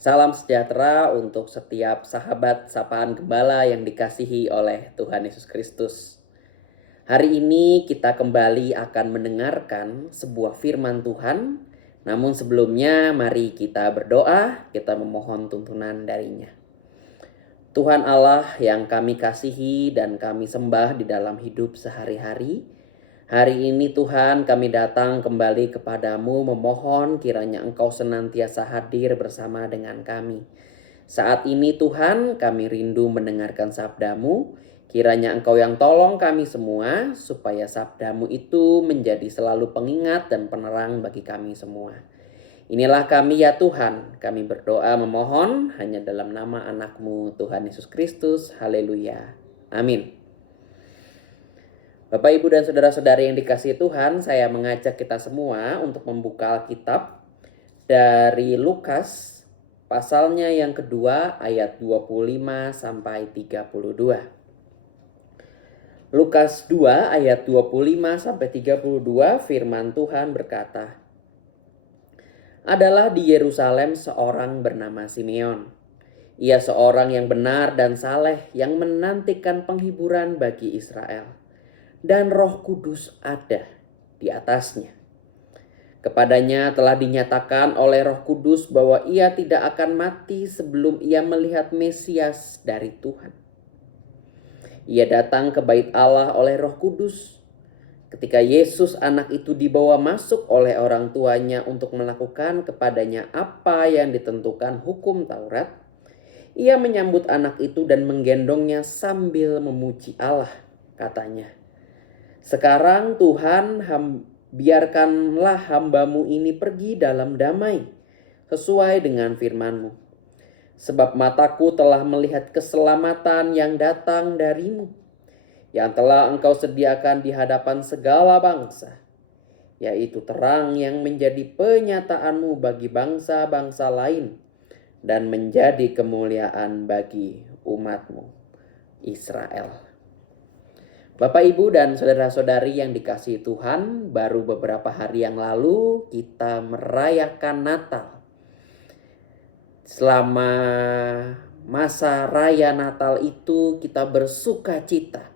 Salam sejahtera untuk setiap sahabat sapaan gembala yang dikasihi oleh Tuhan Yesus Kristus. Hari ini kita kembali akan mendengarkan sebuah firman Tuhan. Namun sebelumnya mari kita berdoa, kita memohon tuntunan darinya. Tuhan Allah yang kami kasihi dan kami sembah di dalam hidup sehari-hari. Hari ini Tuhan kami datang kembali kepadamu memohon kiranya Engkau senantiasa hadir bersama dengan kami. Saat ini Tuhan kami rindu mendengarkan sabdamu. Kiranya Engkau yang tolong kami semua supaya sabdamu itu menjadi selalu pengingat dan penerang bagi kami semua. Inilah kami ya Tuhan, kami berdoa memohon hanya dalam nama anak-Mu Tuhan Yesus Kristus. Haleluya. Amin. Bapak, Ibu, dan saudara-saudari yang dikasihi Tuhan, saya mengajak kita semua untuk membuka Alkitab dari Lukas pasalnya yang kedua ayat 25 sampai 32. Lukas 2 ayat 25 sampai 32 firman Tuhan berkata, "Adalah di Yerusalem seorang bernama Simeon. Ia seorang yang benar dan saleh yang menantikan penghiburan bagi Israel. Dan Roh Kudus ada di atasnya. Kepadanya telah dinyatakan oleh Roh Kudus bahwa ia tidak akan mati sebelum ia melihat Mesias dari Tuhan. Ia datang ke bait Allah oleh Roh Kudus. Ketika Yesus anak itu dibawa masuk oleh orang tuanya untuk melakukan kepadanya apa yang ditentukan hukum Taurat, ia menyambut anak itu dan menggendongnya sambil memuji Allah, katanya, 'Sekarang Tuhan, biarkanlah hamba-Mu ini pergi dalam damai, sesuai dengan firman-Mu. Sebab mataku telah melihat keselamatan yang datang dari-Mu, yang telah Engkau sediakan di hadapan segala bangsa, yaitu terang yang menjadi penyataanmu bagi bangsa-bangsa lain, dan menjadi kemuliaan bagi umat-Mu Israel.'" Bapak, Ibu, dan saudara-saudari yang dikasihi Tuhan, baru beberapa hari yang lalu kita merayakan Natal. Selama masa raya Natal itu kita bersuka cita.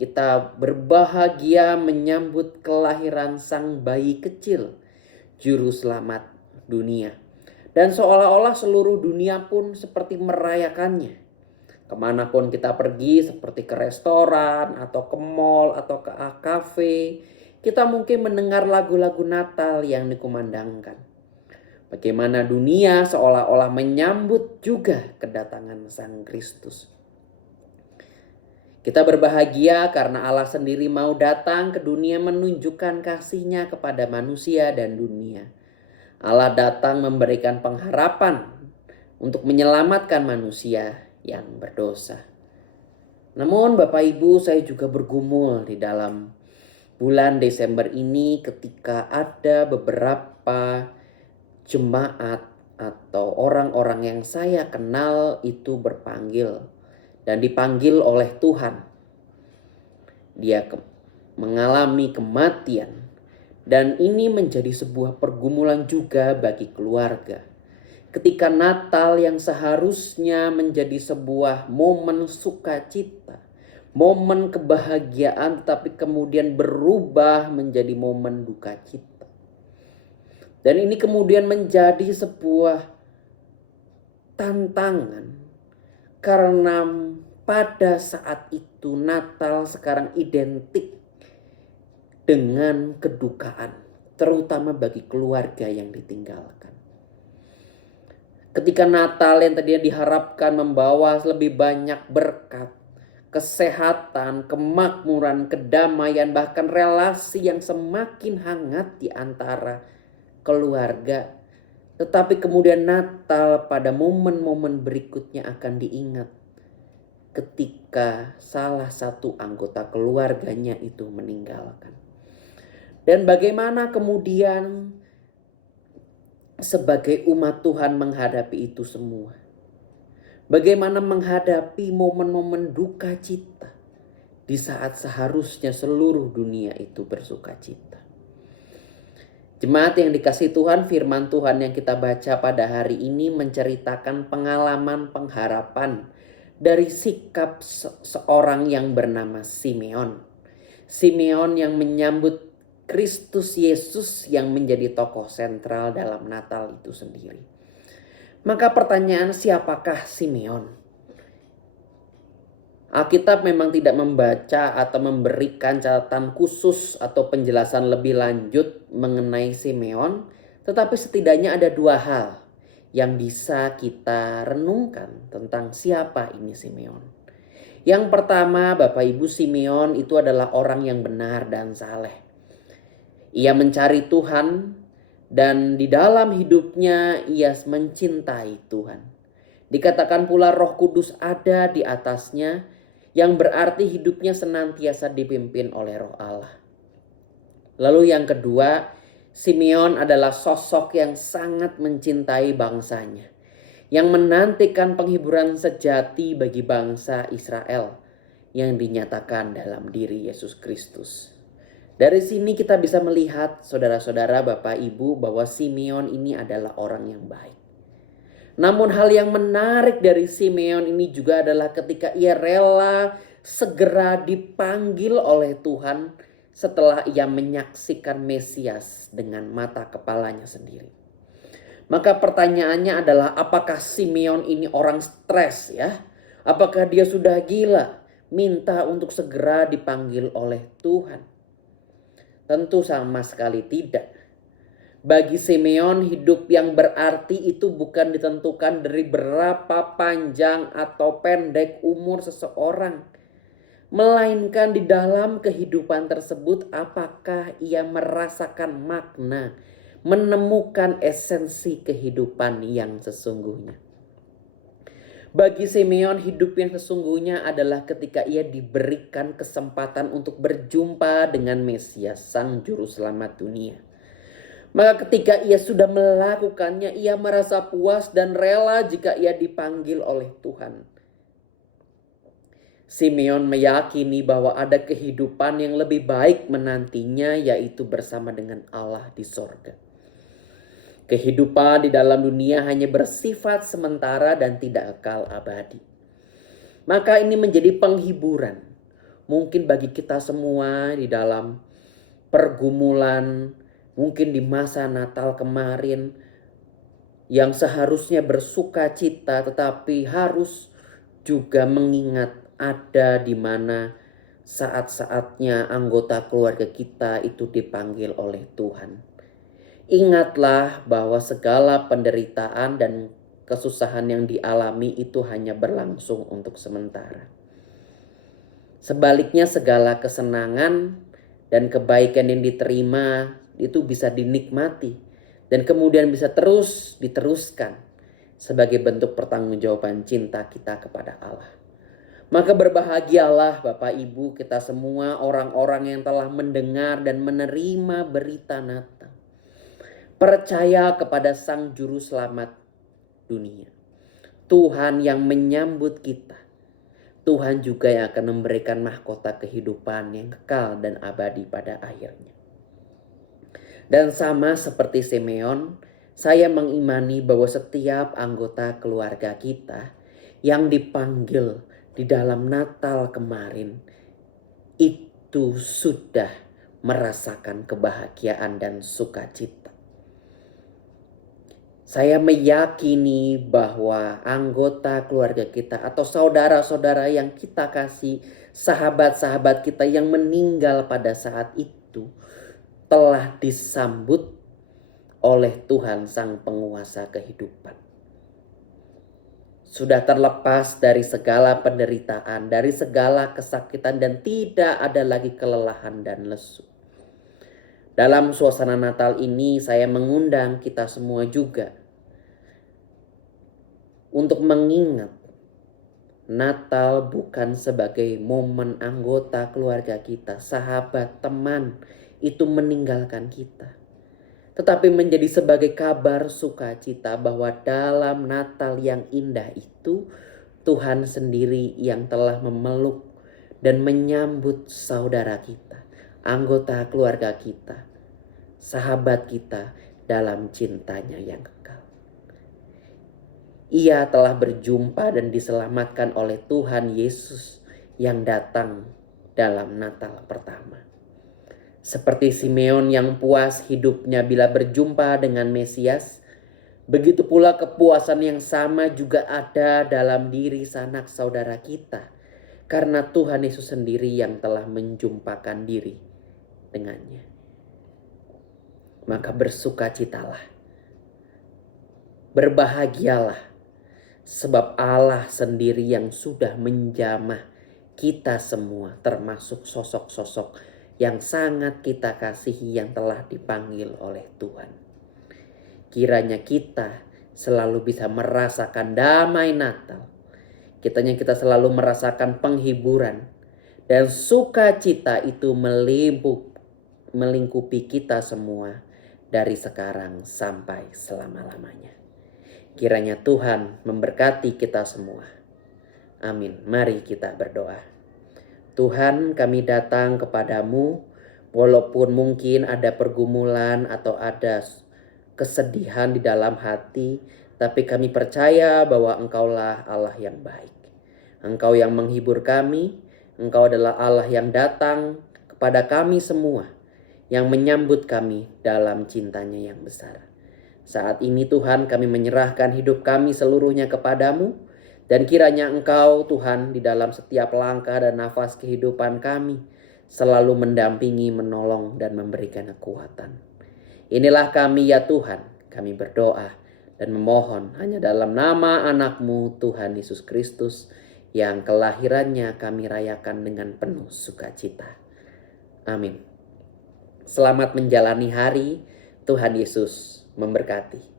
Kita berbahagia menyambut kelahiran sang bayi kecil, juru selamat dunia. Dan seolah-olah seluruh dunia pun seperti merayakannya. Kemanapun kita pergi, seperti ke restoran atau ke mall atau ke kafe, kita mungkin mendengar lagu-lagu Natal yang dikumandangkan. Bagaimana dunia seolah-olah menyambut juga kedatangan Sang Kristus. Kita berbahagia karena Allah sendiri mau datang ke dunia menunjukkan kasih-Nya kepada manusia dan dunia. Allah datang memberikan pengharapan untuk menyelamatkan manusia yang berdosa. Namun Bapak Ibu, saya juga bergumul di dalam bulan Desember ini ketika ada beberapa jemaat atau orang-orang yang saya kenal itu berpanggil dan dipanggil oleh Tuhan. Dia mengalami kematian, dan ini menjadi sebuah pergumulan juga bagi keluarga. Ketika Natal yang seharusnya menjadi sebuah momen sukacita, momen kebahagiaan, tetapi kemudian berubah menjadi momen duka cita. Dan ini kemudian menjadi sebuah tantangan, karena pada saat itu Natal sekarang identik dengan kedukaan, terutama bagi keluarga yang ditinggalkan. Ketika Natal yang tadinya diharapkan membawa lebih banyak berkat, kesehatan, kemakmuran, kedamaian, bahkan relasi yang semakin hangat di antara keluarga. Tetapi kemudian Natal pada momen-momen berikutnya akan diingat ketika salah satu anggota keluarganya itu meninggalkan. Dan bagaimana kemudian sebagai umat Tuhan menghadapi itu semua? Bagaimana menghadapi momen-momen duka cita di saat seharusnya seluruh dunia itu bersuka cita? Jemaat yang dikasihi Tuhan, firman Tuhan yang kita baca pada hari ini menceritakan pengalaman pengharapan dari sikap seorang yang bernama Simeon. Simeon yang menyambut Kristus Yesus yang menjadi tokoh sentral dalam Natal itu sendiri. Maka pertanyaan, siapakah Simeon? Alkitab memang tidak membaca atau memberikan catatan khusus atau penjelasan lebih lanjut mengenai Simeon, tetapi setidaknya ada dua hal yang bisa kita renungkan tentang siapa ini Simeon. Yang pertama, Bapak Ibu, Simeon itu adalah orang yang benar dan saleh. Ia mencari Tuhan dan di dalam hidupnya ia mencintai Tuhan. Dikatakan pula Roh Kudus ada di atasnya, yang berarti hidupnya senantiasa dipimpin oleh Roh Allah. Lalu yang kedua, Simeon adalah sosok yang sangat mencintai bangsanya, yang menantikan penghiburan sejati bagi bangsa Israel yang dinyatakan dalam diri Yesus Kristus. Dari sini kita bisa melihat, saudara-saudara, Bapak Ibu, bahwa Simeon ini adalah orang yang baik. Namun hal yang menarik dari Simeon ini juga adalah ketika ia rela segera dipanggil oleh Tuhan setelah ia menyaksikan Mesias dengan mata kepalanya sendiri. Maka pertanyaannya adalah, apakah Simeon ini orang stres ya? Apakah dia sudah gila minta untuk segera dipanggil oleh Tuhan? Tentu sama sekali tidak. Bagi Simeon, hidup yang berarti itu bukan ditentukan dari berapa panjang atau pendek umur seseorang, melainkan di dalam kehidupan tersebut apakah ia merasakan makna, menemukan esensi kehidupan yang sesungguhnya. Bagi Simeon, hidup yang sesungguhnya adalah ketika ia diberikan kesempatan untuk berjumpa dengan Mesias, Sang Juru Selamat dunia. Maka ketika ia sudah melakukannya, ia merasa puas dan rela jika ia dipanggil oleh Tuhan. Simeon meyakini bahwa ada kehidupan yang lebih baik menantinya, yaitu bersama dengan Allah di sorga. Kehidupan di dalam dunia hanya bersifat sementara dan tidak kekal abadi. Maka ini menjadi penghiburan mungkin bagi kita semua di dalam pergumulan, mungkin di masa Natal kemarin yang seharusnya bersuka cita, tetapi harus juga mengingat ada di mana saat-saatnya anggota keluarga kita itu dipanggil oleh Tuhan. Ingatlah bahwa segala penderitaan dan kesusahan yang dialami itu hanya berlangsung untuk sementara. Sebaliknya segala kesenangan dan kebaikan yang diterima itu bisa dinikmati dan kemudian bisa terus diteruskan sebagai bentuk pertanggungjawaban cinta kita kepada Allah. Maka berbahagialah Bapak Ibu, kita semua orang-orang yang telah mendengar dan menerima berita Natal. Percaya kepada Sang Juru Selamat dunia. Tuhan yang menyambut kita. Tuhan juga yang akan memberikan mahkota kehidupan yang kekal dan abadi pada akhirnya. Dan sama seperti Simeon, saya mengimani bahwa setiap anggota keluarga kita yang dipanggil di dalam Natal kemarin itu sudah merasakan kebahagiaan dan sukacita. Saya meyakini bahwa anggota keluarga kita atau saudara-saudara yang kita kasih, sahabat-sahabat kita yang meninggal pada saat itu telah disambut oleh Tuhan Sang Penguasa kehidupan. Sudah terlepas dari segala penderitaan, dari segala kesakitan, dan tidak ada lagi kelelahan dan lesu. Dalam suasana Natal ini saya mengundang kita semua juga untuk mengingat Natal bukan sebagai momen anggota keluarga kita, sahabat, teman itu meninggalkan kita. Tetapi menjadi sebagai kabar sukacita bahwa dalam Natal yang indah itu Tuhan sendiri yang telah memeluk dan menyambut saudara kita, anggota keluarga kita, sahabat kita dalam cintanya yang kekal. Ia telah berjumpa dan diselamatkan oleh Tuhan Yesus yang datang dalam Natal pertama. Seperti Simeon yang puas hidupnya bila berjumpa dengan Mesias, begitu pula kepuasan yang sama juga ada dalam diri sanak saudara kita, karena Tuhan Yesus sendiri yang telah menjumpakan diri dengannya. Maka bersukacitalah, berbahagialah, sebab Allah sendiri yang sudah menjamah kita semua, termasuk sosok-sosok yang sangat kita kasihi yang telah dipanggil oleh Tuhan. Kiranya kita selalu bisa merasakan damai Natal. Kiranya kita selalu merasakan penghiburan dan sukacita itu melingkupi kita semua dari sekarang sampai selama-lamanya. Kiranya Tuhan memberkati kita semua. Amin. Mari kita berdoa. Tuhan, kami datang kepadamu walaupun mungkin ada pergumulan atau ada kesedihan di dalam hati, tapi kami percaya bahwa Engkaulah Allah yang baik. Engkau yang menghibur kami, Engkau adalah Allah yang datang kepada kami semua, yang menyambut kami dalam cintanya yang besar. Saat ini Tuhan, kami menyerahkan hidup kami seluruhnya kepadamu, dan kiranya Engkau Tuhan di dalam setiap langkah dan nafas kehidupan kami selalu mendampingi, menolong, dan memberikan kekuatan. Inilah kami ya Tuhan, kami berdoa dan memohon hanya dalam nama anak-Mu Tuhan Yesus Kristus, yang kelahirannya kami rayakan dengan penuh sukacita. Amin. Selamat menjalani hari, Tuhan Yesus memberkati.